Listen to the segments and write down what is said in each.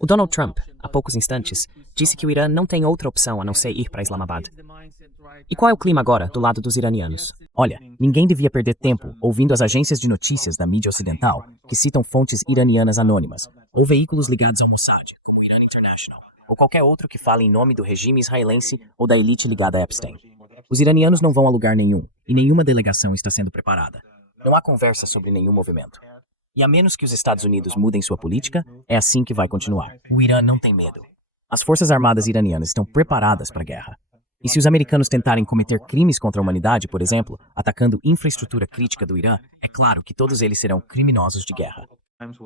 O Donald Trump, há poucos instantes, disse que o Irã não tem outra opção a não ser ir para Islamabad. E qual é o clima agora do lado dos iranianos? Olha, ninguém devia perder tempo ouvindo as agências de notícias da mídia ocidental que citam fontes iranianas anônimas ou veículos ligados ao Mossad, como o Iran International, ou qualquer outro que fale em nome do regime israelense ou da elite ligada a Epstein. Os iranianos não vão a lugar nenhum e nenhuma delegação está sendo preparada. Não há conversa sobre nenhum movimento. E a menos que os Estados Unidos mudem sua política, é assim que vai continuar. O Irã não tem medo. As forças armadas iranianas estão preparadas para a guerra. E se os americanos tentarem cometer crimes contra a humanidade, por exemplo, atacando infraestrutura crítica do Irã, é claro que todos eles serão criminosos de guerra.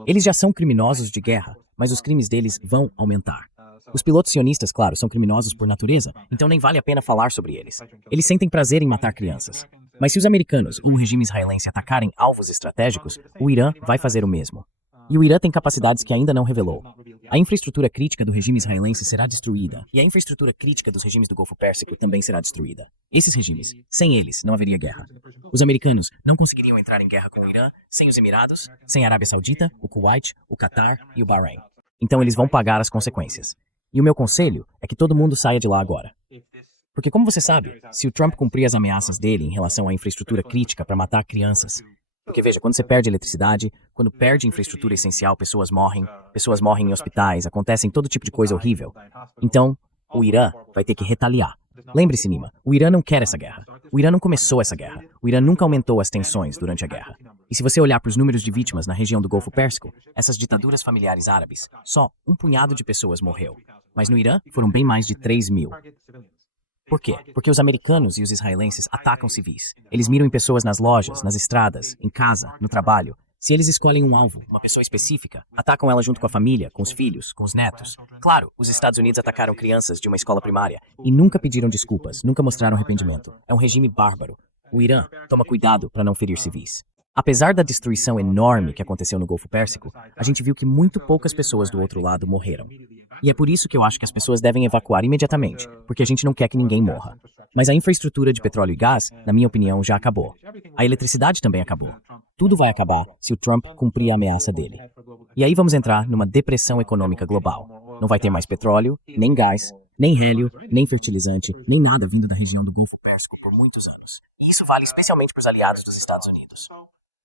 Eles já são criminosos de guerra, mas os crimes deles vão aumentar. Os pilotos sionistas, claro, são criminosos por natureza, então nem vale a pena falar sobre eles. Eles sentem prazer em matar crianças. Mas se os americanos ou o regime israelense atacarem alvos estratégicos, o Irã vai fazer o mesmo. E o Irã tem capacidades que ainda não revelou. A infraestrutura crítica do regime israelense será destruída, e a infraestrutura crítica dos regimes do Golfo Pérsico também será destruída. Esses regimes, sem eles, não haveria guerra. Os americanos não conseguiriam entrar em guerra com o Irã sem os Emirados, sem a Arábia Saudita, o Kuwait, o Catar e o Bahrein. Então eles vão pagar as consequências. E o meu conselho é que todo mundo saia de lá agora. Porque, como você sabe, se o Trump cumprir as ameaças dele em relação à infraestrutura crítica para matar crianças... Porque, veja, quando você perde eletricidade, quando perde infraestrutura essencial, pessoas morrem em hospitais, acontecem todo tipo de coisa horrível. Então, o Irã vai ter que retaliar. Lembre-se, Nima, o Irã não quer essa guerra. O Irã não começou essa guerra. O Irã nunca aumentou as tensões durante a guerra. E se você olhar para os números de vítimas na região do Golfo Pérsico, essas ditaduras familiares árabes, só um punhado de pessoas morreu. Mas no Irã, foram bem mais de 3 mil. Por quê? Porque os americanos e os israelenses atacam civis. Eles miram em pessoas nas lojas, nas estradas, em casa, no trabalho. Se eles escolhem um alvo, uma pessoa específica, atacam ela junto com a família, com os filhos, com os netos. Claro, os Estados Unidos atacaram crianças de uma escola primária e nunca pediram desculpas, nunca mostraram arrependimento. É um regime bárbaro. O Irã toma cuidado para não ferir civis. Apesar da destruição enorme que aconteceu no Golfo Pérsico, a gente viu que muito poucas pessoas do outro lado morreram. E é por isso que eu acho que as pessoas devem evacuar imediatamente, porque a gente não quer que ninguém morra. Mas a infraestrutura de petróleo e gás, na minha opinião, já acabou. A eletricidade também acabou. Tudo vai acabar se o Trump cumprir a ameaça dele. E aí vamos entrar numa depressão econômica global. Não vai ter mais petróleo, nem gás, nem hélio, nem fertilizante, nem nada vindo da região do Golfo Pérsico por muitos anos. E isso vale especialmente para os aliados dos Estados Unidos.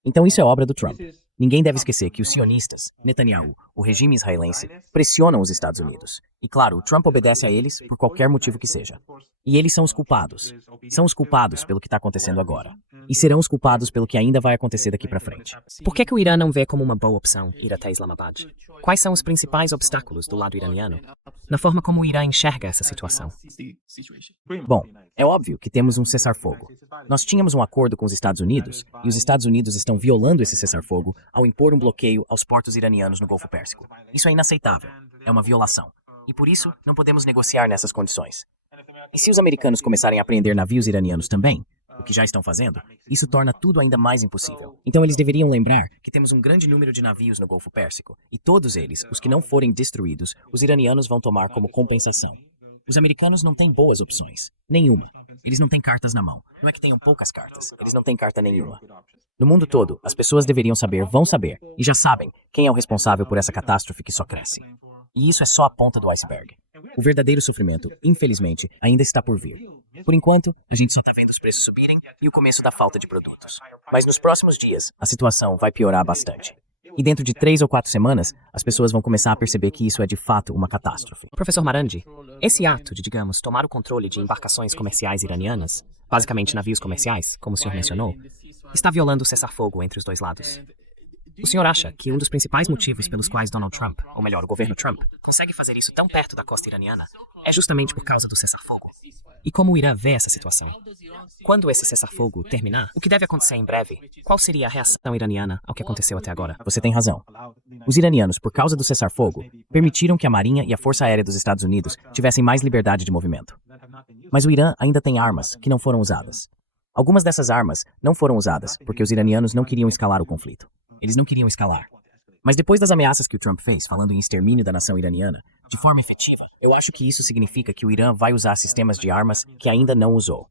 Então isso é obra do Trump. Ninguém deve esquecer que os sionistas, Netanyahu, o regime israelense, pressionam os Estados Unidos. E claro, o Trump obedece a eles por qualquer motivo que seja. E eles são os culpados. São os culpados pelo que está acontecendo agora. E serão os culpados pelo que ainda vai acontecer daqui para frente. Por que o Irã não vê como uma boa opção ir até Islamabad? Quais são os principais obstáculos do lado iraniano? Na forma como o Irã enxerga essa situação? Bom, é óbvio que temos um cessar-fogo. Nós tínhamos um acordo com os Estados Unidos e os Estados Unidos estão violando esse cessar-fogo ao impor um bloqueio aos portos iranianos no Golfo Pérsico. Isso é inaceitável. É uma violação. E por isso, não podemos negociar nessas condições. E se os americanos começarem a apreender navios iranianos também, o que já estão fazendo, isso torna tudo ainda mais impossível. Então eles deveriam lembrar que temos um grande número de navios no Golfo Pérsico, e todos eles, os que não forem destruídos, os iranianos vão tomar como compensação. Os americanos não têm boas opções. Nenhuma. Eles não têm cartas na mão. Não é que tenham poucas cartas. Eles não têm carta nenhuma. No mundo todo, as pessoas deveriam saber, vão saber, e já sabem, quem é o responsável por essa catástrofe que só cresce. E isso é só a ponta do iceberg. O verdadeiro sofrimento, infelizmente, ainda está por vir. Por enquanto, a gente só está vendo os preços subirem e o começo da falta de produtos. Mas nos próximos dias, a situação vai piorar bastante. E dentro de 3 ou 4 semanas, as pessoas vão começar a perceber que isso é de fato uma catástrofe. Professor Marandi, esse ato de, digamos, tomar o controle de embarcações comerciais iranianas, basicamente navios comerciais, como o senhor mencionou, está violando o cessar-fogo entre os dois lados. O senhor acha que um dos principais motivos pelos quais Donald Trump, ou melhor, o governo Trump, consegue fazer isso tão perto da costa iraniana é justamente por causa do cessar-fogo? E como o Irã vê essa situação? Quando esse cessar-fogo terminar, o que deve acontecer em breve? Qual seria a reação iraniana ao que aconteceu até agora? Você tem razão. Os iranianos, por causa do cessar-fogo, permitiram que a Marinha e a Força Aérea dos Estados Unidos tivessem mais liberdade de movimento. Mas o Irã ainda tem armas que não foram usadas. Algumas dessas armas não foram usadas porque os iranianos não queriam escalar o conflito. Eles não queriam escalar. Mas depois das ameaças que o Trump fez, falando em extermínio da nação iraniana, de forma efetiva, eu acho que isso significa que o Irã vai usar sistemas de armas que ainda não usou.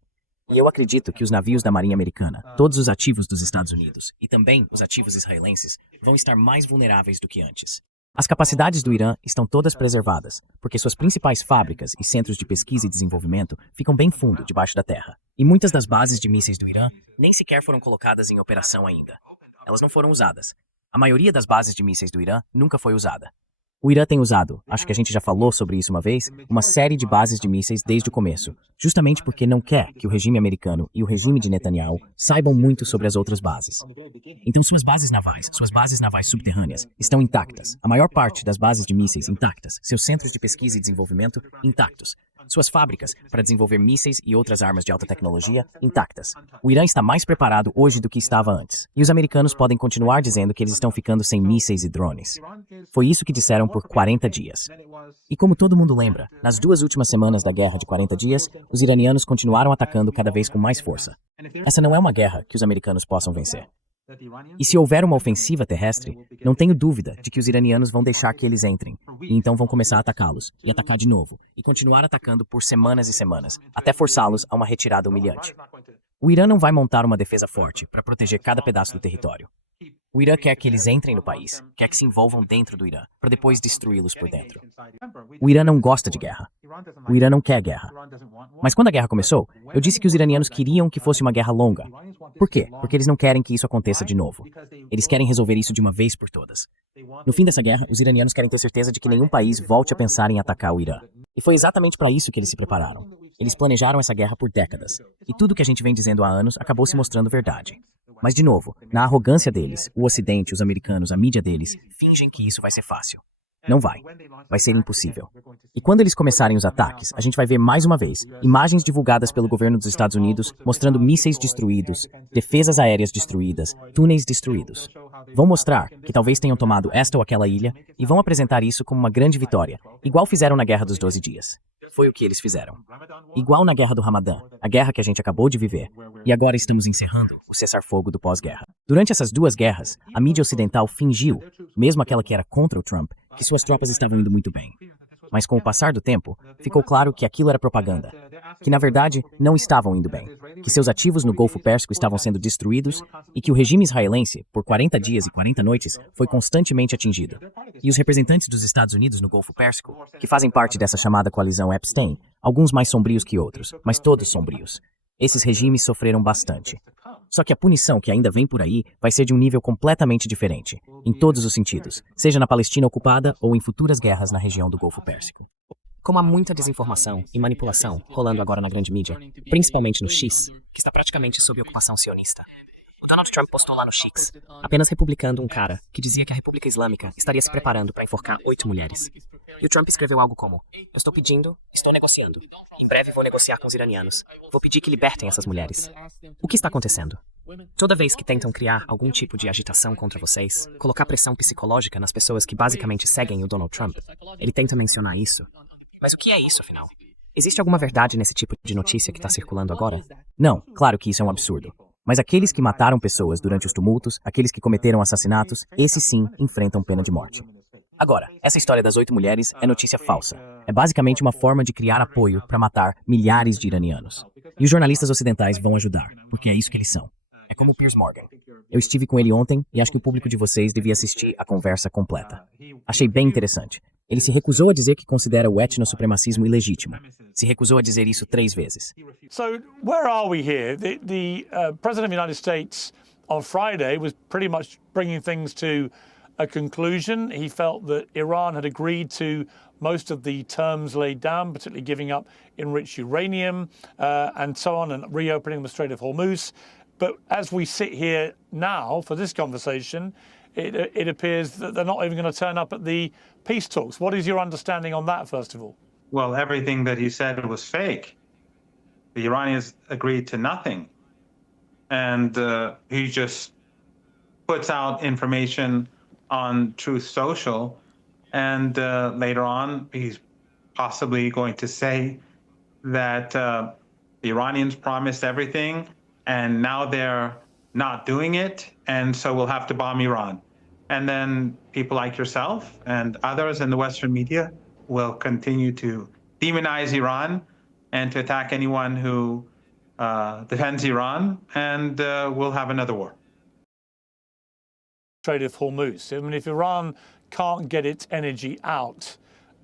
E eu acredito que os navios da Marinha Americana, todos os ativos dos Estados Unidos e também os ativos israelenses, vão estar mais vulneráveis do que antes. As capacidades do Irã estão todas preservadas, porque suas principais fábricas e centros de pesquisa e desenvolvimento ficam bem fundo debaixo da terra. E muitas das bases de mísseis do Irã nem sequer foram colocadas em operação ainda. Elas não foram usadas. A maioria das bases de mísseis do Irã nunca foi usada. O Irã tem usado, acho que a gente já falou sobre isso uma vez, uma série de bases de mísseis desde o começo, justamente porque não quer que o regime americano e o regime de Netanyahu saibam muito sobre as outras bases. Então suas bases navais subterrâneas, estão intactas. A maior parte das bases de mísseis intactas, seus centros de pesquisa e desenvolvimento intactos. Suas fábricas para desenvolver mísseis e outras armas de alta tecnologia intactas. O Irã está mais preparado hoje do que estava antes. E os americanos podem continuar dizendo que eles estão ficando sem mísseis e drones. Foi isso que disseram por 40 dias. E como todo mundo lembra, nas 2 últimas semanas da guerra de 40 dias, os iranianos continuaram atacando cada vez com mais força. Essa não é uma guerra que os americanos possam vencer. E se houver uma ofensiva terrestre, não tenho dúvida de que os iranianos vão deixar que eles entrem, e então vão começar a atacá-los, e atacar de novo, e continuar atacando por semanas e semanas, até forçá-los a uma retirada humilhante. O Irã não vai montar uma defesa forte para proteger cada pedaço do território. O Irã quer que eles entrem no país, quer que se envolvam dentro do Irã, para depois destruí-los por dentro. O Irã não gosta de guerra. O Irã não quer guerra. Mas quando a guerra começou, eu disse que os iranianos queriam que fosse uma guerra longa. Por quê? Porque eles não querem que isso aconteça de novo. Eles querem resolver isso de uma vez por todas. No fim dessa guerra, os iranianos querem ter certeza de que nenhum país volte a pensar em atacar o Irã. E foi exatamente para isso que eles se prepararam. Eles planejaram essa guerra por décadas. E tudo que a gente vem dizendo há anos acabou se mostrando verdade. Mas, de novo, na arrogância deles, o Ocidente, os americanos, a mídia deles, fingem que isso vai ser fácil. Não vai. Vai ser impossível. E quando eles começarem os ataques, a gente vai ver mais uma vez imagens divulgadas pelo governo dos Estados Unidos mostrando mísseis destruídos, defesas aéreas destruídas, túneis destruídos. Vão mostrar que talvez tenham tomado esta ou aquela ilha e vão apresentar isso como uma grande vitória, igual fizeram na Guerra dos 12 Dias. Foi o que eles fizeram. Igual na Guerra do Ramadã, a guerra que a gente acabou de viver, e agora estamos encerrando o cessar-fogo do pós-guerra. Durante essas 2 guerras, a mídia ocidental fingiu, mesmo aquela que era contra o Trump, que suas tropas estavam indo muito bem. Mas com o passar do tempo, ficou claro que aquilo era propaganda. Que na verdade não estavam indo bem. Que seus ativos no Golfo Pérsico estavam sendo destruídos e que o regime israelense, por 40 dias e 40 noites, foi constantemente atingido. E os representantes dos Estados Unidos no Golfo Pérsico, que fazem parte dessa chamada coalizão Epstein, alguns mais sombrios que outros, mas todos sombrios. Esses regimes sofreram bastante. Só que a punição que ainda vem por aí vai ser de um nível completamente diferente, em todos os sentidos, seja na Palestina ocupada ou em futuras guerras na região do Golfo Pérsico. Como há muita desinformação e manipulação rolando agora na grande mídia, principalmente no X, que está praticamente sob ocupação sionista. O Donald Trump postou lá no X, apenas republicando um cara que dizia que a República Islâmica estaria se preparando para enforcar 8 mulheres. E o Trump escreveu algo como: "Eu estou negociando. Em breve vou negociar com os iranianos. Vou pedir que libertem essas mulheres." O que está acontecendo? Toda vez que tentam criar algum tipo de agitação contra vocês, colocar pressão psicológica nas pessoas que basicamente seguem o Donald Trump, ele tenta mencionar isso. Mas o que é isso, afinal? Existe alguma verdade nesse tipo de notícia que está circulando agora? Não, claro que isso é um absurdo. Mas aqueles que mataram pessoas durante os tumultos, aqueles que cometeram assassinatos, esses sim enfrentam pena de morte. Agora, essa história das 8 mulheres é notícia falsa. É basicamente uma forma de criar apoio para matar milhares de iranianos. E os jornalistas ocidentais vão ajudar, porque é isso que eles são. É como o Piers Morgan. Eu estive com ele ontem e acho que o público de vocês devia assistir a conversa completa. Achei bem interessante. Ele se recusou a dizer que considera o etnossupremacismo ilegítimo. Se recusou a dizer isso 3 vezes. So where are we here? The President of the United States on Friday was pretty much bringing things to a conclusion. He felt that Iran had agreed to most of the terms laid down, particularly giving up enriched uranium and so on, and reopening the Strait of Hormuz. But as we sit here now for this conversation, it appears that they're not even going to turn up at the peace talks. What is your understanding on that, first of all? Well, everything that he said was fake. The Iranians agreed to nothing. And he just puts out information on Truth Social. And later on, he's possibly going to say that the Iranians promised everything, and now they're not doing it, and so we'll have to bomb Iran. And then people like yourself and others in the Western media will continue to demonize Iran and to attack anyone who defends Iran, and we'll have another war. Strait of Hormuz. I mean, if Iran can't get its energy out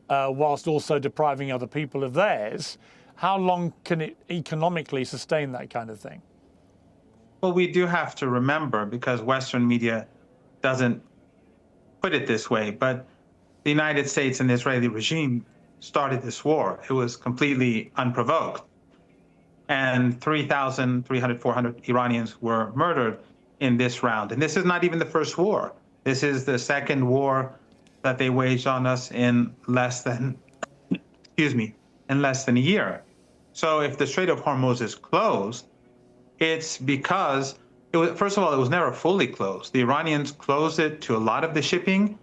whilst also depriving other people of theirs, how long can it economically sustain that kind of thing? Well, we do have to remember, because Western media doesn't put it this way, but the United States and the Israeli regime started this war. It was completely unprovoked. And 3,000, 300, 400 Iranians were murdered in this round. And this is not even the first war. This is the second war that they waged on us in less than, in less than a year. So if the Strait of Hormuz is closed, it's because, first of all, it was never fully closed. The Iranians closed it to a lot of the shipping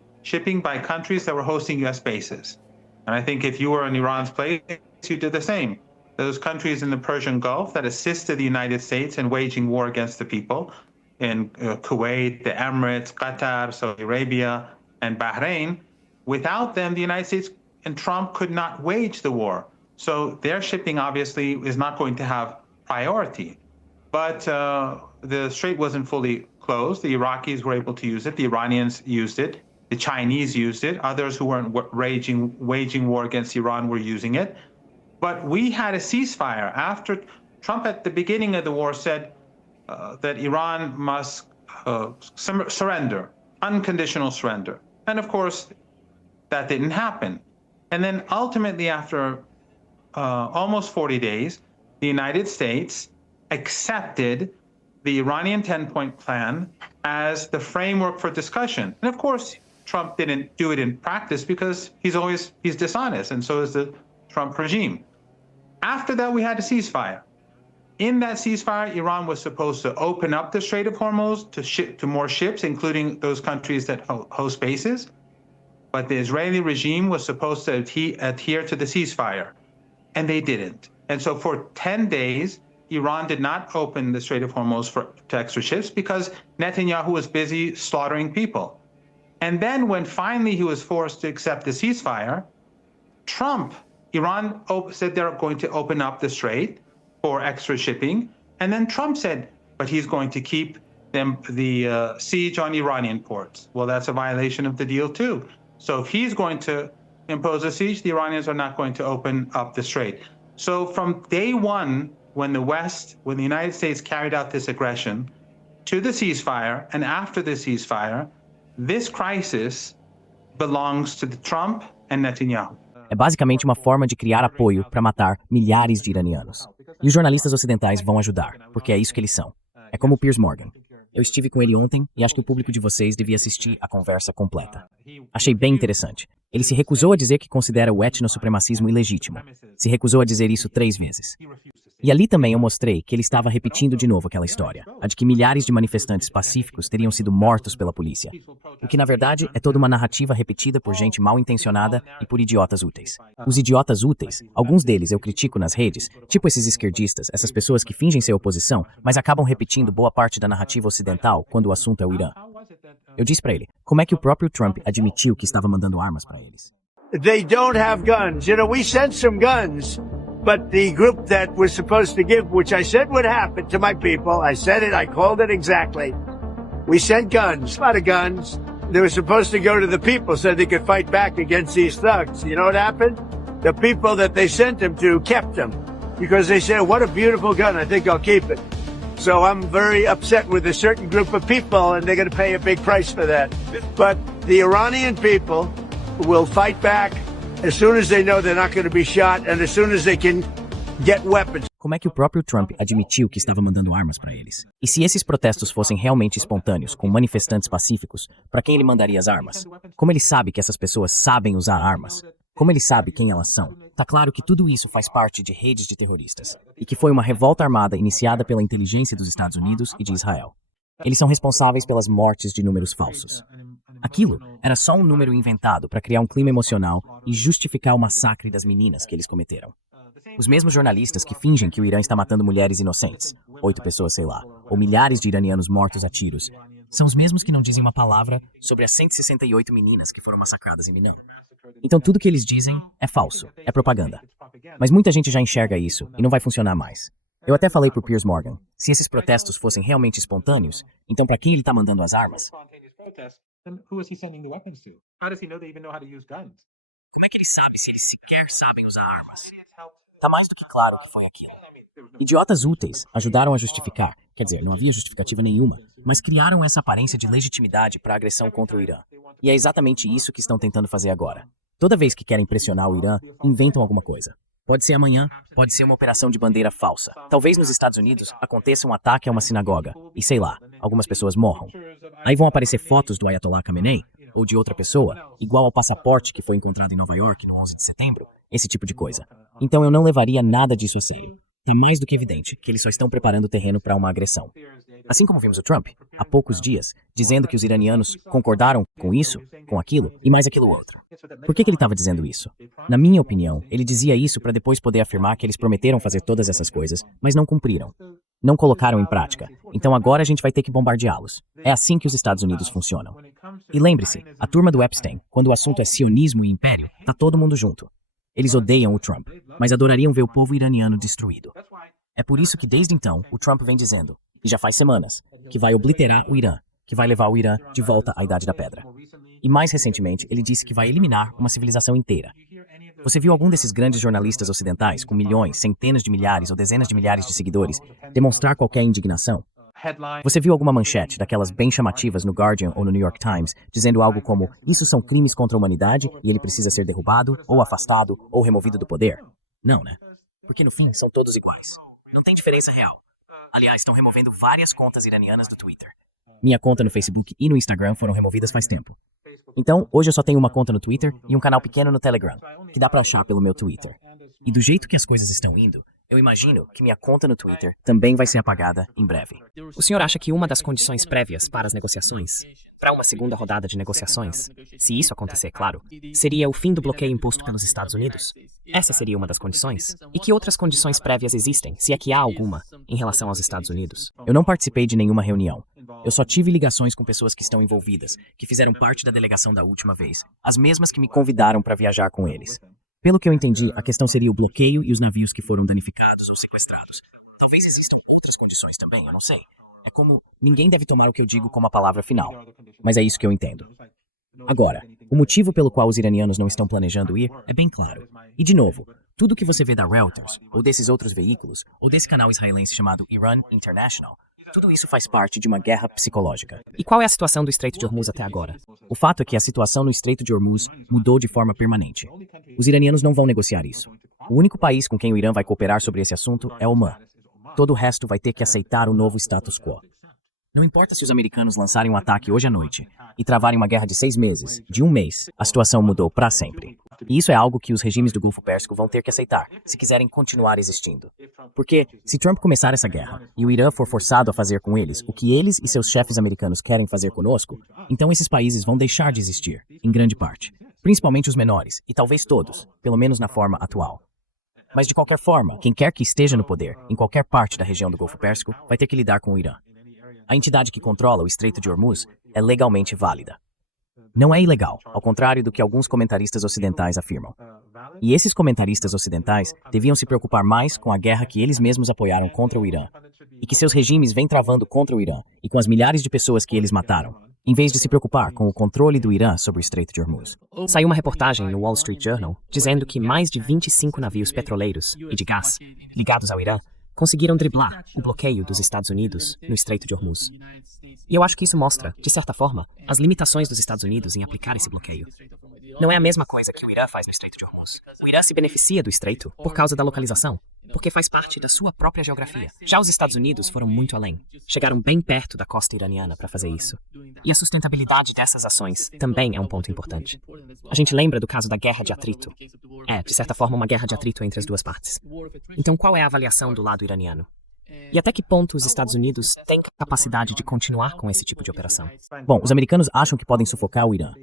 by countries that were hosting US bases. And I think if you were in Iran's place, you did the same. Those countries in the Persian Gulf that assisted the United States in waging war against the people, in Kuwait, the Emirates, Qatar, Saudi Arabia, and Bahrain, without them, the United States and Trump could not wage the war. So their shipping obviously is not going to have priority. But the strait wasn't fully closed. The Iraqis were able to use it. The Iranians used it. The Chinese used it. Others who weren't waging war against Iran were using it. But we had a ceasefire after Trump at the beginning of the war said that Iran must surrender, unconditional surrender. And of course, that didn't happen. And then ultimately, after almost 40 days, the United States accepted the Iranian 10-point plan as the framework for discussion. And of course, Trump didn't do it in practice because he's dishonest, and so is the Trump regime. After that, we had a ceasefire. In that ceasefire, Iran was supposed to open up the Strait of Hormuz to more ships, including those countries that host bases. But the Israeli regime was supposed to adhere to the ceasefire, and they didn't. And so for 10 days, Iran did not open the Strait of Hormuz to extra ships because Netanyahu was busy slaughtering people. And then when finally he was forced to accept the ceasefire, Iran said they're going to open up the strait for extra shipping. And then Trump said, but he's going to keep the siege on Iranian ports. Well, that's a violation of the deal too. So if he's going to impose a siege, the Iranians are not going to open up the strait. So from day one, when the United States carried out this aggression, to the ceasefire, and after the ceasefire, this crisis belongs to Trump and Netanyahu. É basicamente uma forma de criar apoio para matar milhares de iranianos. E os jornalistas ocidentais vão ajudar, porque é isso que eles são. É como o Piers Morgan. Eu estive com ele ontem e acho que o público de vocês devia assistir a conversa completa. Achei bem interessante. Ele se recusou a dizer que considera o etnossupremacismo ilegítimo. Se recusou a dizer isso 3 vezes. E ali também eu mostrei que ele estava repetindo de novo aquela história, a de que milhares de manifestantes pacíficos teriam sido mortos pela polícia. O que na verdade é toda uma narrativa repetida por gente mal intencionada e por idiotas úteis. Os idiotas úteis, alguns deles eu critico nas redes, tipo esses esquerdistas, essas pessoas que fingem ser oposição, mas acabam repetindo boa parte da narrativa ocidental quando o assunto é o Irã. Eu disse pra ele, como é que o próprio Trump admitiu que estava mandando armas pra eles? They don't have guns. You know, we sent some guns, but the group that was supposed to give, which I said would happen to my people, I said it, I called it exactly. We sent guns, a lot of guns. They were supposed to go to the people so they could fight back against these thugs. You know what happened? The people that they sent them to kept them because they said, what a beautiful gun, I think I'll keep it. So I'm very upset with a certain group of people, and they're going to pay a big price for that. But the Iranian people will fight back as soon as they know they're not going to be shot and as soon as they can get weapons. Como é que o próprio Trump admitiu que estava mandando armas para eles? E se esses protestos fossem realmente espontâneos, com manifestantes pacíficos, para quem ele mandaria as armas? Como ele sabe que essas pessoas sabem usar armas? Como ele sabe quem elas são? Tá claro que tudo isso faz parte de redes de terroristas, e que foi uma revolta armada iniciada pela inteligência dos Estados Unidos e de Israel. Eles são responsáveis pelas mortes de números falsos. Aquilo era só um número inventado para criar um clima emocional e justificar o massacre das meninas que eles cometeram. Os mesmos jornalistas que fingem que o Irã está matando mulheres inocentes, 8 pessoas, sei lá, ou milhares de iranianos mortos a tiros, são os mesmos que não dizem uma palavra sobre as 168 meninas que foram massacradas em Minã. Então tudo que eles dizem é falso, é propaganda. Mas muita gente já enxerga isso e não vai funcionar mais. Eu até falei pro Piers Morgan, se esses protestos fossem realmente espontâneos, então para que ele tá mandando as armas? Then who is he sending the weapons to? How does he know they even know how to use guns? Como é que ele sabe se eles sequer sabem usar armas? Tá mais do que claro que foi aquilo. Idiotas úteis ajudaram a justificar, quer dizer, não havia justificativa nenhuma, mas criaram essa aparência de legitimidade para a agressão contra o Irã. E é exatamente isso que estão tentando fazer agora. Toda vez que querem pressionar o Irã, inventam alguma coisa. Pode ser amanhã, pode ser uma operação de bandeira falsa. Talvez nos Estados Unidos aconteça um ataque a uma sinagoga e, sei lá, algumas pessoas morram. Aí vão aparecer fotos do Ayatollah Khamenei ou de outra pessoa, igual ao passaporte que foi encontrado em Nova York no 11 de setembro, esse tipo de coisa. Então eu não levaria nada disso a sério. Tá mais do que evidente que eles só estão preparando o terreno para uma agressão. Assim como vimos o Trump, há poucos dias, dizendo que os iranianos concordaram com isso, com aquilo e mais aquilo outro. Por que ele estava dizendo isso? Na minha opinião, ele dizia isso para depois poder afirmar que eles prometeram fazer todas essas coisas, mas não cumpriram. Não colocaram em prática. Então agora a gente vai ter que bombardeá-los. É assim que os Estados Unidos funcionam. E lembre-se, a turma do Epstein, quando o assunto é sionismo e império, tá todo mundo junto. Eles odeiam o Trump, mas adorariam ver o povo iraniano destruído. É por isso que desde então o Trump vem dizendo, e já faz semanas, que vai obliterar o Irã, que vai levar o Irã de volta à Idade da Pedra. E mais recentemente ele disse que vai eliminar uma civilização inteira. Você viu algum desses grandes jornalistas ocidentais com milhões, centenas de milhares ou dezenas de milhares de seguidores demonstrar qualquer indignação? Você viu alguma manchete, daquelas bem chamativas no Guardian ou no New York Times, dizendo algo como, isso são crimes contra a humanidade e ele precisa ser derrubado, ou afastado, ou removido do poder? Não, né? Porque no fim são todos iguais. Não tem diferença real. Aliás, estão removendo várias contas iranianas do Twitter. Minha conta no Facebook e no Instagram foram removidas faz tempo. Então, hoje eu só tenho uma conta no Twitter e um canal pequeno no Telegram, que dá pra achar pelo meu Twitter. E do jeito que as coisas estão indo, eu imagino que minha conta no Twitter também vai ser apagada em breve. O senhor acha que uma das condições prévias para as negociações, para uma segunda rodada de negociações, se isso acontecer, claro, seria o fim do bloqueio imposto pelos Estados Unidos? Essa seria uma das condições? E que outras condições prévias existem, se é que há alguma, em relação aos Estados Unidos? Eu não participei de nenhuma reunião. Eu só tive ligações com pessoas que estão envolvidas, que fizeram parte da delegação da última vez, as mesmas que me convidaram para viajar com eles. Pelo que eu entendi, a questão seria o bloqueio e os navios que foram danificados ou sequestrados. Talvez existam outras condições também, eu não sei. É como, ninguém deve tomar o que eu digo como a palavra final. Mas é isso que eu entendo. Agora, o motivo pelo qual os iranianos não estão planejando ir é bem claro. E de novo, tudo que você vê da Reuters, ou desses outros veículos, ou desse canal israelense chamado Iran International, tudo isso faz parte de uma guerra psicológica. E qual é a situação do Estreito de Hormuz até agora? O fato é que a situação no Estreito de Hormuz mudou de forma permanente. Os iranianos não vão negociar isso. O único país com quem o Irã vai cooperar sobre esse assunto é Omã. Todo o resto vai ter que aceitar o novo status quo. Não importa se os americanos lançarem um ataque hoje à noite e travarem uma guerra de 6 meses, de 1 mês, a situação mudou para sempre. E isso é algo que os regimes do Golfo Pérsico vão ter que aceitar, se quiserem continuar existindo. Porque, se Trump começar essa guerra e o Irã for forçado a fazer com eles o que eles e seus chefes americanos querem fazer conosco, então esses países vão deixar de existir, em grande parte. Principalmente os menores, e talvez todos, pelo menos na forma atual. Mas de qualquer forma, quem quer que esteja no poder, em qualquer parte da região do Golfo Pérsico, vai ter que lidar com o Irã. A entidade que controla o Estreito de Hormuz é legalmente válida. Não é ilegal, ao contrário do que alguns comentaristas ocidentais afirmam. E esses comentaristas ocidentais deviam se preocupar mais com a guerra que eles mesmos apoiaram contra o Irã, e que seus regimes vêm travando contra o Irã, e com as milhares de pessoas que eles mataram, em vez de se preocupar com o controle do Irã sobre o Estreito de Hormuz. Saiu uma reportagem no Wall Street Journal dizendo que mais de 25 navios petroleiros e de gás ligados ao Irã conseguiram driblar o bloqueio dos Estados Unidos no Estreito de Hormuz. E eu acho que isso mostra, de certa forma, as limitações dos Estados Unidos em aplicar esse bloqueio. Não é a mesma coisa que o Irã faz no Estreito de Hormuz. O Irã se beneficia do estreito por causa da localização, porque faz parte da sua própria geografia. Já os Estados Unidos foram muito além. Chegaram bem perto da costa iraniana para fazer isso. E a sustentabilidade dessas ações também é um ponto importante. A gente lembra do caso da guerra de atrito. É, de certa forma, uma guerra de atrito entre as duas partes. Então, qual é a avaliação do lado iraniano? E até que ponto os Estados Unidos têm capacidade de continuar com esse tipo de operação? Bom, os americanos acham que podem sufocar o Irã.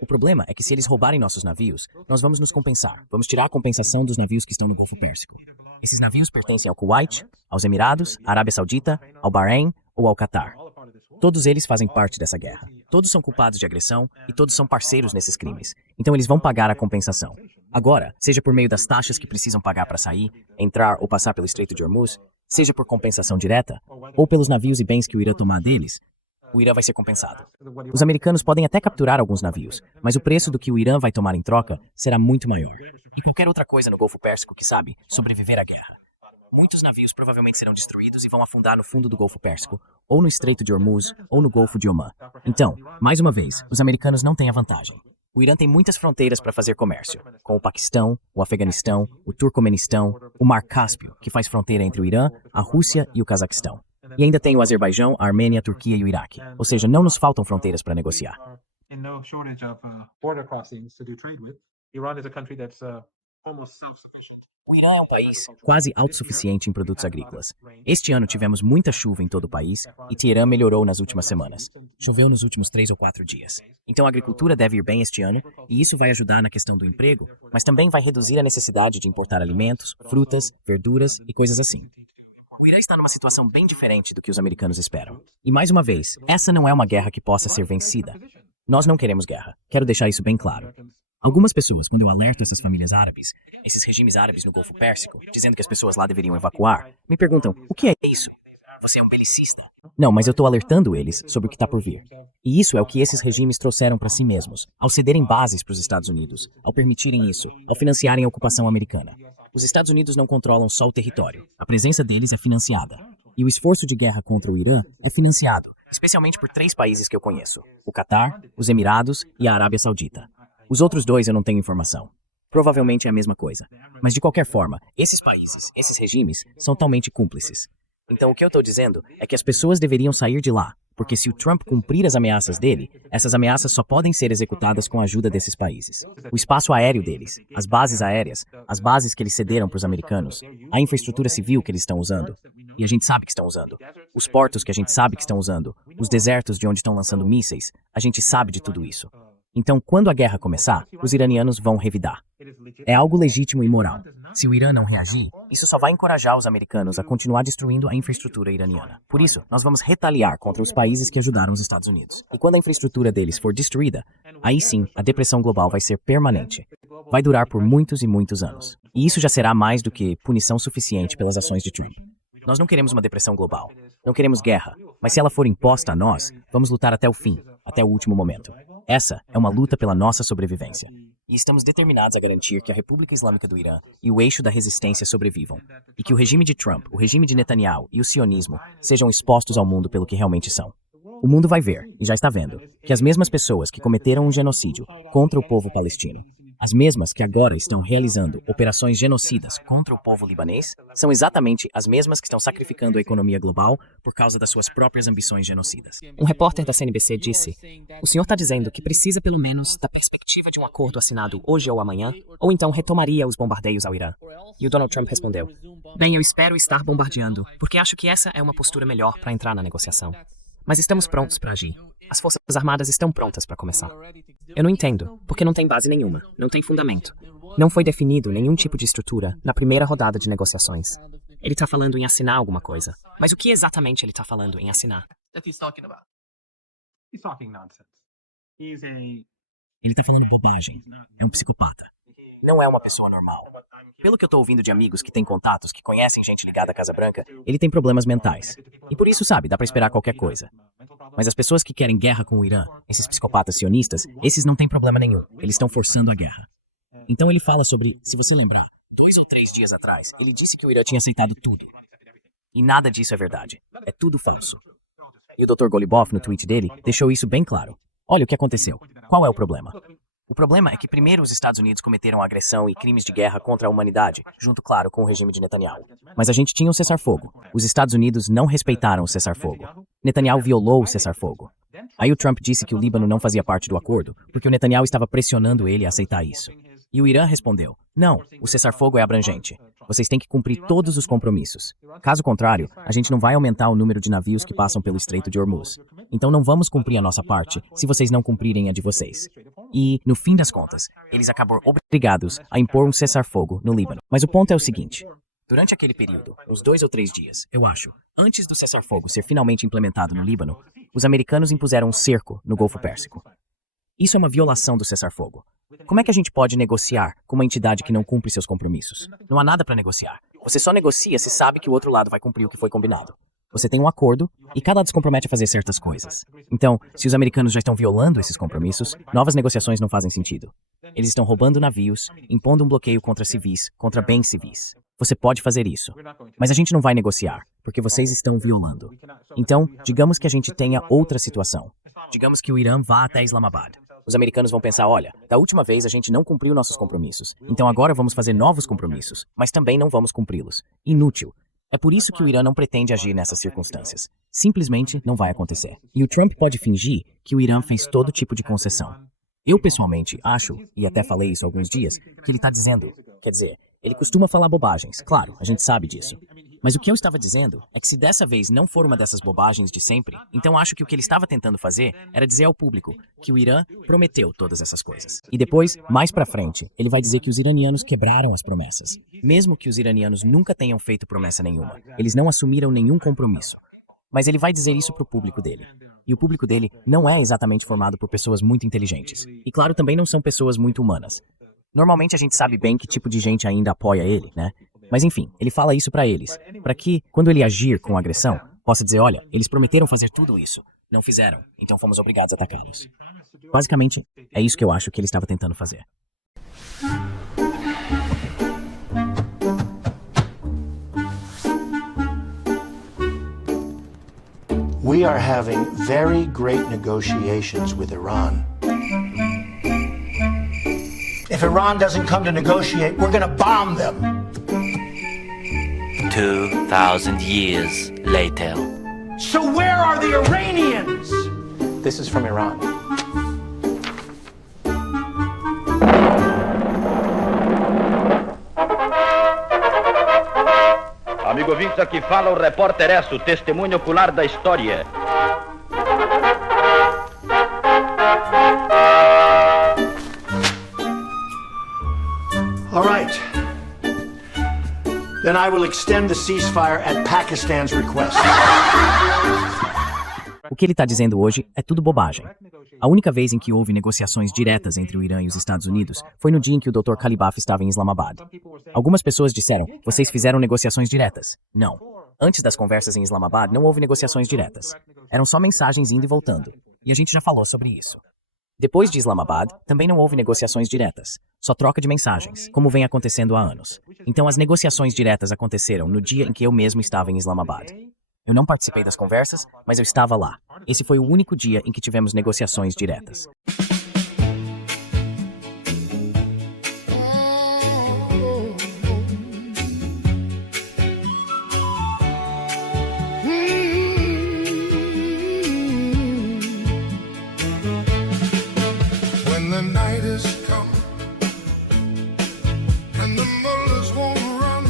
O problema é que se eles roubarem nossos navios, nós vamos nos compensar. Vamos tirar a compensação dos navios que estão no Golfo Pérsico. Esses navios pertencem ao Kuwait, aos Emirados, à Arábia Saudita, ao Bahrein ou ao Catar. Todos eles fazem parte dessa guerra. Todos são culpados de agressão e todos são parceiros nesses crimes. Então eles vão pagar a compensação. Agora, seja por meio das taxas que precisam pagar para sair, entrar ou passar pelo Estreito de Hormuz, seja por compensação direta, ou pelos navios e bens que o Irã tomar deles, o Irã vai ser compensado. Os americanos podem até capturar alguns navios, mas o preço do que o Irã vai tomar em troca será muito maior. E qualquer outra coisa no Golfo Pérsico que sabe sobreviver à guerra. Muitos navios provavelmente serão destruídos e vão afundar no fundo do Golfo Pérsico, ou no Estreito de Hormuz, ou no Golfo de Omã. Então, mais uma vez, os americanos não têm a vantagem. O Irã tem muitas fronteiras para fazer comércio, com o Paquistão, o Afeganistão, o Turcomenistão, o Mar Cáspio, que faz fronteira entre o Irã, a Rússia e o Cazaquistão. E ainda tem o Azerbaijão, a Armênia, a Turquia e o Iraque. Ou seja, não nos faltam fronteiras para negociar. O Irã é um país quase autossuficiente em produtos agrícolas. Este ano tivemos muita chuva em todo o país e Teherã melhorou nas últimas semanas. Choveu nos últimos 3 ou 4 dias. Então a agricultura deve ir bem este ano e isso vai ajudar na questão do emprego, mas também vai reduzir a necessidade de importar alimentos, frutas, verduras e coisas assim. O Irã está numa situação bem diferente do que os americanos esperam. E mais uma vez, essa não é uma guerra que possa ser vencida. Nós não queremos guerra. Quero deixar isso bem claro. Algumas pessoas, quando eu alerto essas famílias árabes, esses regimes árabes no Golfo Pérsico, dizendo que as pessoas lá deveriam evacuar, me perguntam, o que é isso? Você é um belicista? Não, mas eu estou alertando eles sobre o que está por vir. E isso é o que esses regimes trouxeram para si mesmos, ao cederem bases para os Estados Unidos, ao permitirem isso, ao financiarem a ocupação americana. Os Estados Unidos não controlam só o território. A presença deles é financiada. E o esforço de guerra contra o Irã é financiado, especialmente por 3 países que eu conheço: o Catar, os Emirados e a Arábia Saudita. Os outros 2 eu não tenho informação. Provavelmente é a mesma coisa. Mas de qualquer forma, esses países, esses regimes, são totalmente cúmplices. Então o que eu estou dizendo é que as pessoas deveriam sair de lá, porque se o Trump cumprir as ameaças dele, essas ameaças só podem ser executadas com a ajuda desses países. O espaço aéreo deles, as bases aéreas, as bases que eles cederam para os americanos, a infraestrutura civil que eles estão usando, e a gente sabe que estão usando, os portos que a gente sabe que estão usando, os desertos de onde estão lançando mísseis, a gente sabe de tudo isso. Então, quando a guerra começar, os iranianos vão revidar. É algo legítimo e moral. Se o Irã não reagir, isso só vai encorajar os americanos a continuar destruindo a infraestrutura iraniana. Por isso, nós vamos retaliar contra os países que ajudaram os Estados Unidos. E quando a infraestrutura deles for destruída, aí sim, a depressão global vai ser permanente. Vai durar por muitos e muitos anos. E isso já será mais do que punição suficiente pelas ações de Trump. Nós não queremos uma depressão global. Não queremos guerra. Mas se ela for imposta a nós, vamos lutar até o fim, até o último momento. Essa é uma luta pela nossa sobrevivência. E estamos determinados a garantir que a República Islâmica do Irã e o eixo da resistência sobrevivam. E que o regime de Trump, o regime de Netanyahu e o sionismo sejam expostos ao mundo pelo que realmente são. O mundo vai ver, e já está vendo, que as mesmas pessoas que cometeram um genocídio contra o povo palestino, as mesmas que agora estão realizando operações genocidas contra o povo libanês, são exatamente as mesmas que estão sacrificando a economia global por causa das suas próprias ambições genocidas. Um repórter da CNBC disse: o senhor está dizendo que precisa pelo menos da perspectiva de um acordo assinado hoje ou amanhã, ou então retomaria os bombardeios ao Irã. E o Donald Trump respondeu: bem, eu espero estar bombardeando, porque acho que essa é uma postura melhor para entrar na negociação. Mas estamos prontos para agir. As Forças Armadas estão prontas para começar. Eu não entendo, porque não tem base nenhuma, não tem fundamento. Não foi definido nenhum tipo de estrutura na primeira rodada de negociações. Ele está falando em assinar alguma coisa. Mas o que exatamente ele está falando em assinar? Ele está falando bobagem. É um psicopata. Não é uma pessoa normal. Pelo que eu tô ouvindo de amigos que têm contatos, que conhecem gente ligada à Casa Branca, ele tem problemas mentais. E por isso, sabe, dá pra esperar qualquer coisa. Mas as pessoas que querem guerra com o Irã, esses psicopatas sionistas, esses não têm problema nenhum. Eles estão forçando a guerra. Então ele fala sobre, se você lembrar, 2 ou 3 dias atrás, ele disse que o Irã tinha aceitado tudo. E nada disso é verdade. É tudo falso. E o Dr. Golibov, no tweet dele, deixou isso bem claro. Olha o que aconteceu. Qual é o problema? O problema é que primeiro os Estados Unidos cometeram agressão e crimes de guerra contra a humanidade, junto, claro, com o regime de Netanyahu. Mas a gente tinha um cessar-fogo. Os Estados Unidos não respeitaram o cessar-fogo. Netanyahu violou o cessar-fogo. Aí o Trump disse que o Líbano não fazia parte do acordo, porque o Netanyahu estava pressionando ele a aceitar isso. E o Irã respondeu: não, o cessar-fogo é abrangente. Vocês têm que cumprir todos os compromissos. Caso contrário, a gente não vai aumentar o número de navios que passam pelo Estreito de Hormuz. Então não vamos cumprir a nossa parte se vocês não cumprirem a de vocês. E, no fim das contas, eles acabaram obrigados a impor um cessar-fogo no Líbano. Mas o ponto é o seguinte: durante aquele período, uns 2 ou 3 dias, eu acho, antes do cessar-fogo ser finalmente implementado no Líbano, os americanos impuseram um cerco no Golfo Pérsico. Isso é uma violação do cessar-fogo. Como é que a gente pode negociar com uma entidade que não cumpre seus compromissos? Não há nada para negociar. Você só negocia se sabe que o outro lado vai cumprir o que foi combinado. Você tem um acordo e cada lado se compromete a fazer certas coisas. Então, se os americanos já estão violando esses compromissos, novas negociações não fazem sentido. Eles estão roubando navios, impondo um bloqueio contra civis, contra bens civis. Você pode fazer isso, mas a gente não vai negociar, porque vocês estão violando. Então, digamos que a gente tenha outra situação. Digamos que o Irã vá até Islamabad. Os americanos vão pensar, olha, da última vez a gente não cumpriu nossos compromissos, então agora vamos fazer novos compromissos, mas também não vamos cumpri-los. Inútil. É por isso que o Irã não pretende agir nessas circunstâncias. Simplesmente não vai acontecer. E o Trump pode fingir que o Irã fez todo tipo de concessão. Eu, pessoalmente, acho, e até falei isso há alguns dias, que ele está dizendo, quer dizer, ele costuma falar bobagens, claro, a gente sabe disso. Mas o que eu estava dizendo é que se dessa vez não for uma dessas bobagens de sempre, então acho que o que ele estava tentando fazer era dizer ao público que o Irã prometeu todas essas coisas. E depois, mais pra frente, ele vai dizer que os iranianos quebraram as promessas. Mesmo que os iranianos nunca tenham feito promessa nenhuma, eles não assumiram nenhum compromisso. Mas ele vai dizer isso pro público dele. E o público dele não é exatamente formado por pessoas muito inteligentes. E claro, também não são pessoas muito humanas. Normalmente a gente sabe bem que tipo de gente ainda apoia ele, né? Mas enfim, ele fala isso pra eles, pra que, quando ele agir com agressão, possa dizer, olha, eles prometeram fazer tudo isso, não fizeram, então fomos obrigados a atacá-los. Basicamente, é isso que eu acho que ele estava tentando fazer. We are having very great negotiations with Iran. If Iran doesn't come to negotiate, we're going to bomb them. 2,000 years later. So where are the Iranians? This is from Iran. Amigo ouvintes, aqui fala o repórter Esso, testemunho ocular da história. All right. Then I will extend the ceasefire at Pakistan's request. O que ele está dizendo hoje é tudo bobagem. A única vez em que houve negociações diretas entre o Irã e os Estados Unidos foi no dia em que o Dr. Khalibaf estava em Islamabad. Algumas pessoas disseram, vocês fizeram negociações diretas. Não. Antes das conversas em Islamabad, não houve negociações diretas. Eram só mensagens indo e voltando. E a gente já falou sobre isso. Depois de Islamabad, também não houve negociações diretas. Só troca de mensagens, como vem acontecendo há anos. Então as negociações diretas aconteceram no dia em que eu mesmo estava em Islamabad. Eu não participei das conversas, mas eu estava lá. Esse foi o único dia em que tivemos negociações diretas. When the night is come and the mullahs won't run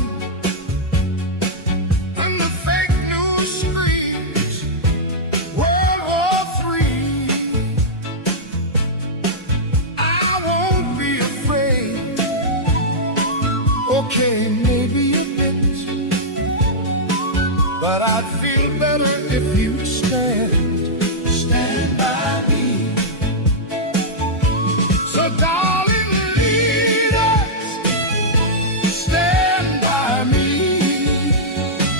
and the fake news screams World War III, I won't be afraid. Okay, maybe a bit, but I'd feel better if you'd stand by me. So darling, lead us, stand by me.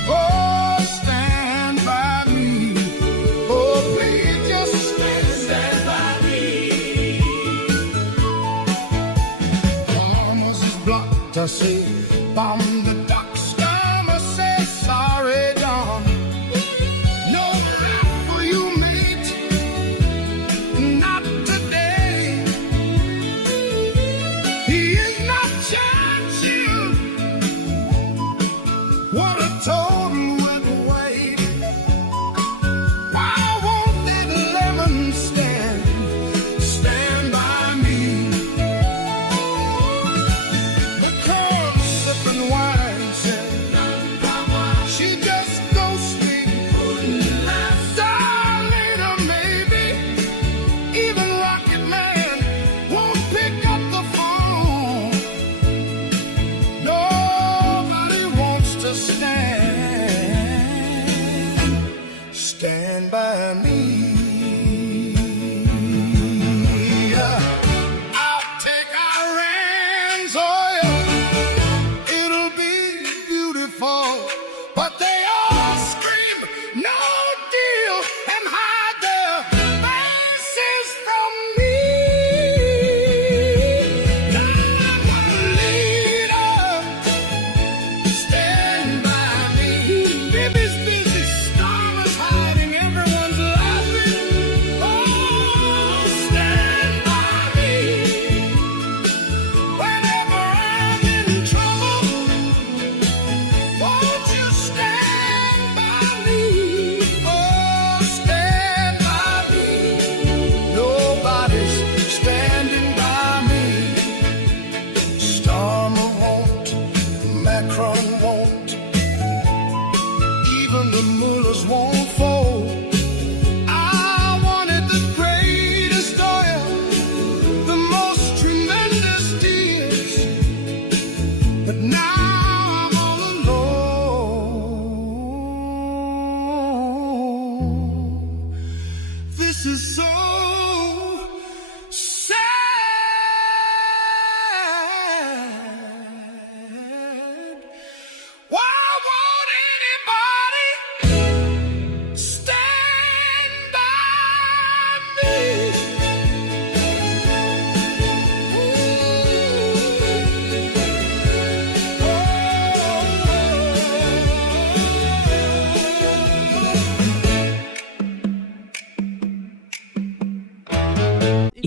Oh, stand by me. Oh, please just stand by me. Farmers is blocked, I say, bomb the ducks, scum, I say, sorry, Don. No rap for you, mate, not today. He is not Churchill. What a total wet weight. Why won't that lemon stand by me? The curl sipping wine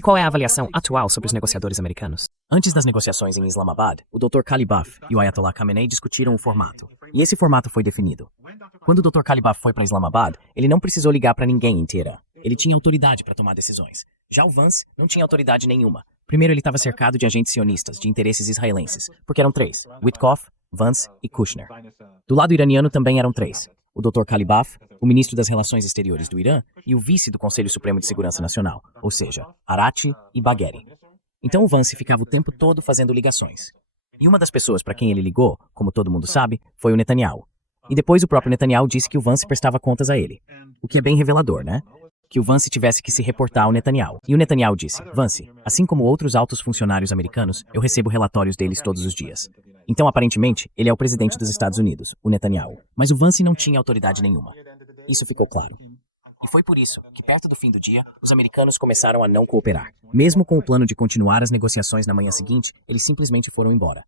qual é a avaliação atual sobre os negociadores americanos? Antes das negociações em Islamabad, o Dr. Kalibaf e o Ayatollah Khamenei discutiram o formato, e esse formato foi definido. Quando o Dr. Kalibaf foi para Islamabad, ele não precisou ligar para ninguém em Teherã. Ele tinha autoridade para tomar decisões. Já o Vance não tinha autoridade nenhuma. Primeiro, ele estava cercado de agentes sionistas, de interesses israelenses, porque eram 3, Witkoff, Vance e Kushner. Do lado iraniano também eram 3, o Dr. Kalibaf, o ministro das Relações Exteriores do Irã e o vice do Conselho Supremo de Segurança Nacional, ou seja, Arati e Bagheri. Então o Vance ficava o tempo todo fazendo ligações. E uma das pessoas para quem ele ligou, como todo mundo sabe, foi o Netanyahu. E depois o próprio Netanyahu disse que o Vance prestava contas a ele. O que é bem revelador, né? Que o Vance tivesse que se reportar ao Netanyahu. E o Netanyahu disse, Vance, assim como outros altos funcionários americanos, eu recebo relatórios deles todos os dias. Então, aparentemente, ele é o presidente dos Estados Unidos, o Netanyahu. Mas o Vance não tinha autoridade nenhuma. Isso ficou claro. E foi por isso que, perto do fim do dia, os americanos começaram a não cooperar. Mesmo com o plano de continuar as negociações na manhã seguinte, eles simplesmente foram embora.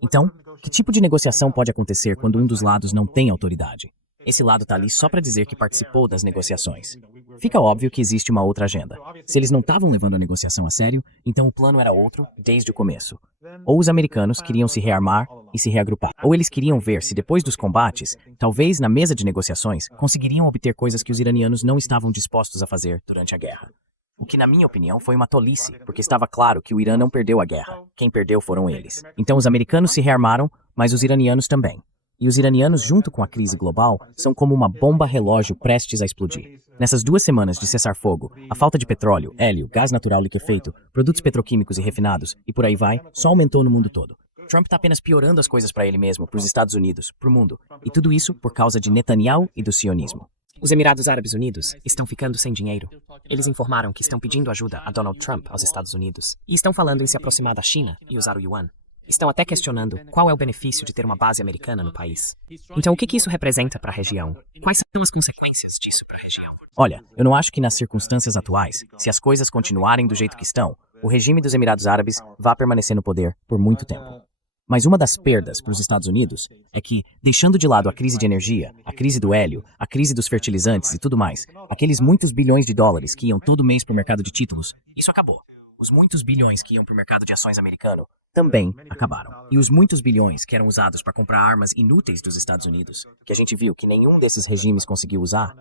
Então, que tipo de negociação pode acontecer quando um dos lados não tem autoridade? Esse lado está ali só para dizer que participou das negociações. Fica óbvio que existe uma outra agenda. Se eles não estavam levando a negociação a sério, então o plano era outro desde o começo. Ou os americanos queriam se rearmar e se reagrupar. Ou eles queriam ver se depois dos combates, talvez na mesa de negociações, conseguiriam obter coisas que os iranianos não estavam dispostos a fazer durante a guerra. O que, na minha opinião, foi uma tolice, porque estava claro que o Irã não perdeu a guerra. Quem perdeu foram eles. Então os americanos se rearmaram, mas os iranianos também. E os iranianos, junto com a crise global, são como uma bomba relógio prestes a explodir. Nessas 2 semanas de cessar-fogo, a falta de petróleo, hélio, gás natural liquefeito, produtos petroquímicos e refinados, e por aí vai, só aumentou no mundo todo. Trump está apenas piorando as coisas para ele mesmo, para os Estados Unidos, para o mundo. E tudo isso por causa de Netanyahu e do sionismo. Os Emirados Árabes Unidos estão ficando sem dinheiro. Eles informaram que estão pedindo ajuda a Donald Trump aos Estados Unidos e estão falando em se aproximar da China e usar o yuan. Estão até questionando qual é o benefício de ter uma base americana no país. Então, o que isso representa para a região? Quais são as consequências disso para a região? Olha, eu não acho que nas circunstâncias atuais, se as coisas continuarem do jeito que estão, o regime dos Emirados Árabes vá permanecer no poder por muito tempo. Mas uma das perdas para os Estados Unidos é que, deixando de lado a crise de energia, a crise do hélio, a crise dos fertilizantes e tudo mais, aqueles muitos bilhões de dólares que iam todo mês para o mercado de títulos, isso acabou. Os muitos bilhões que iam para o mercado de ações americano também acabaram. E os muitos bilhões que eram usados para comprar armas inúteis dos Estados Unidos, que a gente viu que nenhum desses regimes conseguiu usar,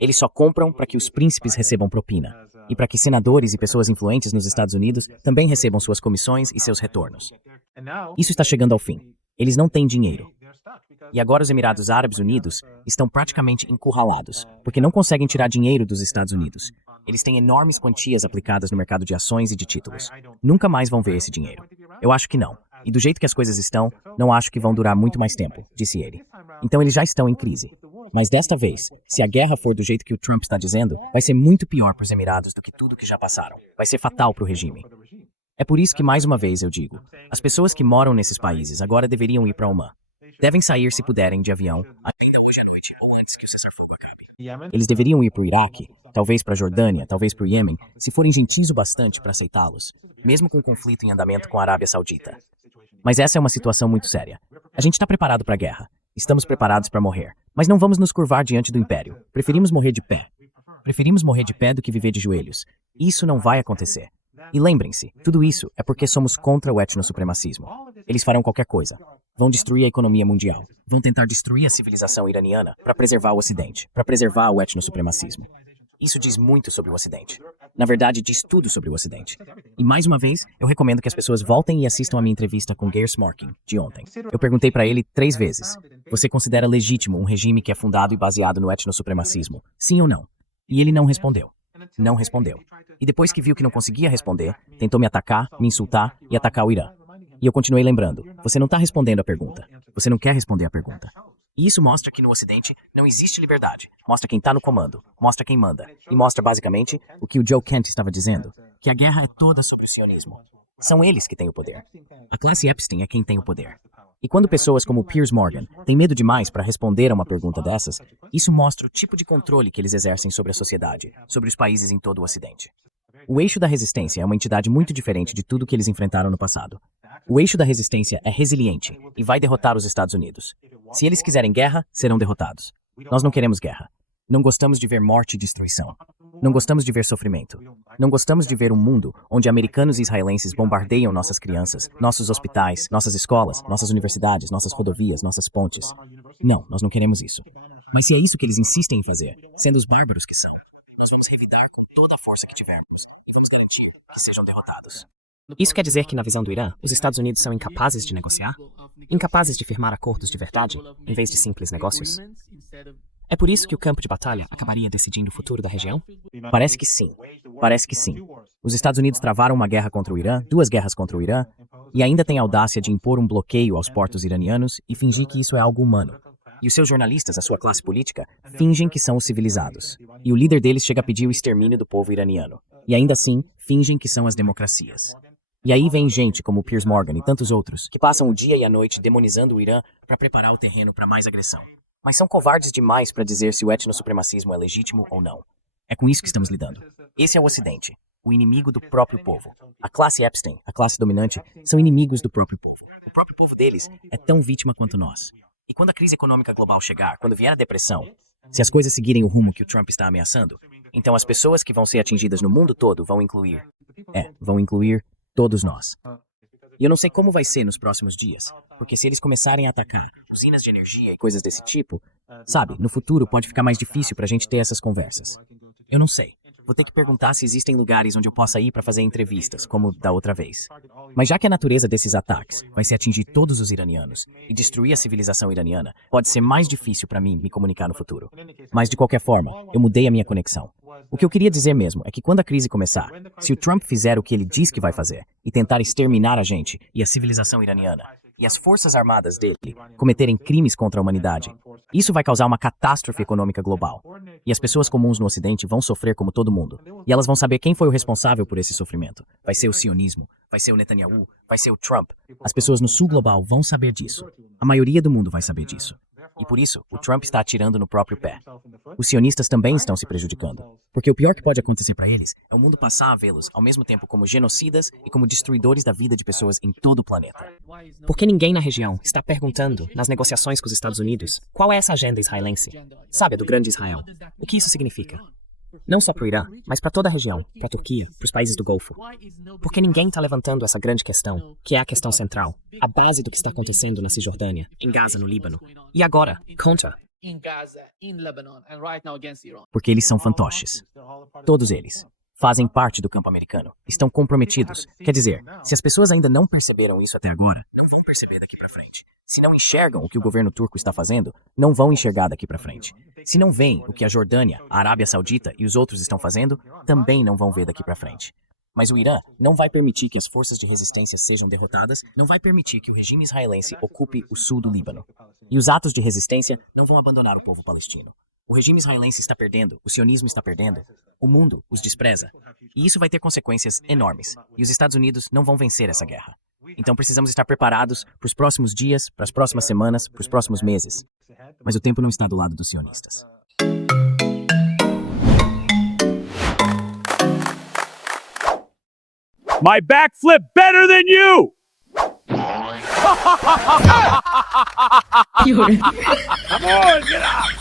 eles só compram para que os príncipes recebam propina e para que senadores e pessoas influentes nos Estados Unidos também recebam suas comissões e seus retornos. Isso está chegando ao fim. Eles não têm dinheiro. E agora os Emirados Árabes Unidos estão praticamente encurralados, porque não conseguem tirar dinheiro dos Estados Unidos. Eles têm enormes quantias aplicadas no mercado de ações e de títulos. Nunca mais vão ver esse dinheiro. Eu acho que não. E do jeito que as coisas estão, não acho que vão durar muito mais tempo, disse ele. Então eles já estão em crise. Mas desta vez, se a guerra for do jeito que o Trump está dizendo, vai ser muito pior para os Emirados do que tudo que já passaram. Vai ser fatal para o regime. É por isso que, mais uma vez, eu digo, as pessoas que moram nesses países agora deveriam ir para Oman. Devem sair, se puderem, de avião, ainda hoje à noite ou antes que o cessar-fogo acabe. Eles deveriam ir para o Iraque, talvez para a Jordânia, talvez para o Iêmen, se forem gentis o bastante para aceitá-los, mesmo com o conflito em andamento com a Arábia Saudita. Mas essa é uma situação muito séria. A gente está preparado para a guerra. Estamos preparados para morrer. Mas não vamos nos curvar diante do império. Preferimos morrer de pé. Preferimos morrer de pé do que viver de joelhos. Isso não vai acontecer. E lembrem-se, tudo isso é porque somos contra o etnossupremacismo. Eles farão qualquer coisa. Vão destruir a economia mundial. Vão tentar destruir a civilização iraniana para preservar o Ocidente, para preservar o etnossupremacismo. Isso diz muito sobre o Ocidente. Na verdade, diz tudo sobre o Ocidente. E mais uma vez, eu recomendo que as pessoas voltem e assistam a minha entrevista com Geir Smorkin, de ontem. Eu perguntei para ele 3 vezes: você considera legítimo um regime que é fundado e baseado no etnossupremacismo? Sim ou não? E ele não respondeu. Não respondeu. E depois que viu que não conseguia responder, tentou me atacar, me insultar e atacar o Irã. E eu continuei lembrando: você não está respondendo a pergunta. Você não quer responder a pergunta. E isso mostra que no Ocidente não existe liberdade. Mostra quem está no comando, mostra quem manda. E mostra basicamente o que o Joe Kent estava dizendo, que a guerra é toda sobre o sionismo. São eles que têm o poder. A classe Epstein é quem tem o poder. E quando pessoas como Piers Morgan têm medo demais para responder a uma pergunta dessas, isso mostra o tipo de controle que eles exercem sobre a sociedade, sobre os países em todo o Ocidente. O Eixo da Resistência é uma entidade muito diferente de tudo que eles enfrentaram no passado. O Eixo da Resistência é resiliente e vai derrotar os Estados Unidos. Se eles quiserem guerra, serão derrotados. Nós não queremos guerra. Não gostamos de ver morte e destruição. Não gostamos de ver sofrimento. Não gostamos de ver um mundo onde americanos e israelenses bombardeiam nossas crianças, nossos hospitais, nossas escolas, nossas universidades, nossas rodovias, nossas pontes. Não, nós não queremos isso. Mas se é isso que eles insistem em fazer, sendo os bárbaros que são, nós vamos revidar com toda a força que tivermos e vamos garantir que sejam derrotados. Isso quer dizer que, na visão do Irã, os Estados Unidos são incapazes de negociar? Incapazes de firmar acordos de verdade, em vez de simples negócios? É por isso que o campo de batalha acabaria decidindo o futuro da região? Parece que sim. Parece que sim. Os Estados Unidos travaram uma guerra contra o Irã, 2 guerras contra o Irã, e ainda têm a audácia de impor um bloqueio aos portos iranianos e fingir que isso é algo humano. E os seus jornalistas, a sua classe política, fingem que são os civilizados. E o líder deles chega a pedir o extermínio do povo iraniano. E ainda assim, fingem que são as democracias. E aí vem gente como Piers Morgan e tantos outros, que passam o dia e a noite demonizando o Irã para preparar o terreno para mais agressão. Mas são covardes demais para dizer se o etnossupremacismo é legítimo ou não. É com isso que estamos lidando. Esse é o Ocidente, o inimigo do próprio povo. A classe Epstein, a classe dominante, são inimigos do próprio povo. O próprio povo deles é tão vítima quanto nós. E quando a crise econômica global chegar, quando vier a depressão, se as coisas seguirem o rumo que o Trump está ameaçando, então as pessoas que vão ser atingidas no mundo todo vão incluir todos nós. E eu não sei como vai ser nos próximos dias, porque se eles começarem a atacar usinas de energia e coisas desse tipo, sabe, no futuro pode ficar mais difícil pra gente ter essas conversas. Eu não sei. Vou ter que perguntar se existem lugares onde eu possa ir para fazer entrevistas, como da outra vez. Mas já que a natureza desses ataques vai ser atingir todos os iranianos e destruir a civilização iraniana, pode ser mais difícil para mim me comunicar no futuro. Mas de qualquer forma, eu mudei a minha conexão. O que eu queria dizer mesmo é que quando a crise começar, se o Trump fizer o que ele diz que vai fazer e tentar exterminar a gente e a civilização iraniana, e as forças armadas dele cometerem crimes contra a humanidade, isso vai causar uma catástrofe econômica global. E as pessoas comuns no Ocidente vão sofrer como todo mundo. E elas vão saber quem foi o responsável por esse sofrimento. Vai ser o sionismo, vai ser o Netanyahu, vai ser o Trump. As pessoas no sul global vão saber disso. A maioria do mundo vai saber disso. E por isso, o Trump está atirando no próprio pé. Os sionistas também estão se prejudicando. Porque o pior que pode acontecer para eles é o mundo passar a vê-los ao mesmo tempo como genocidas e como destruidores da vida de pessoas em todo o planeta. Por que ninguém na região está perguntando, nas negociações com os Estados Unidos, qual é essa agenda israelense? Sabe, a do grande Israel. O que isso significa? Não só para o Irã, mas para toda a região, para a Turquia, para os países do Golfo. Porque ninguém está levantando essa grande questão, que é a questão central, a base do que está acontecendo na Cisjordânia, em Gaza, no Líbano. E agora, contra. Porque eles são fantoches. Todos eles. Fazem parte do campo americano. Estão comprometidos. Quer dizer, se as pessoas ainda não perceberam isso até agora, não vão perceber daqui para frente. Se não enxergam o que o governo turco está fazendo, não vão enxergar daqui para frente. Se não veem o que a Jordânia, a Arábia Saudita e os outros estão fazendo, também não vão ver daqui para frente. Mas o Irã não vai permitir que as forças de resistência sejam derrotadas, não vai permitir que o regime israelense ocupe o sul do Líbano. E os atos de resistência não vão abandonar o povo palestino. O regime israelense está perdendo, o sionismo está perdendo, o mundo os despreza. E isso vai ter consequências enormes. E os Estados Unidos não vão vencer essa guerra. Então precisamos estar preparados para os próximos dias, para as próximas semanas, para os próximos meses. Mas o tempo não está do lado dos sionistas. My backflip better than you! Come on, get up!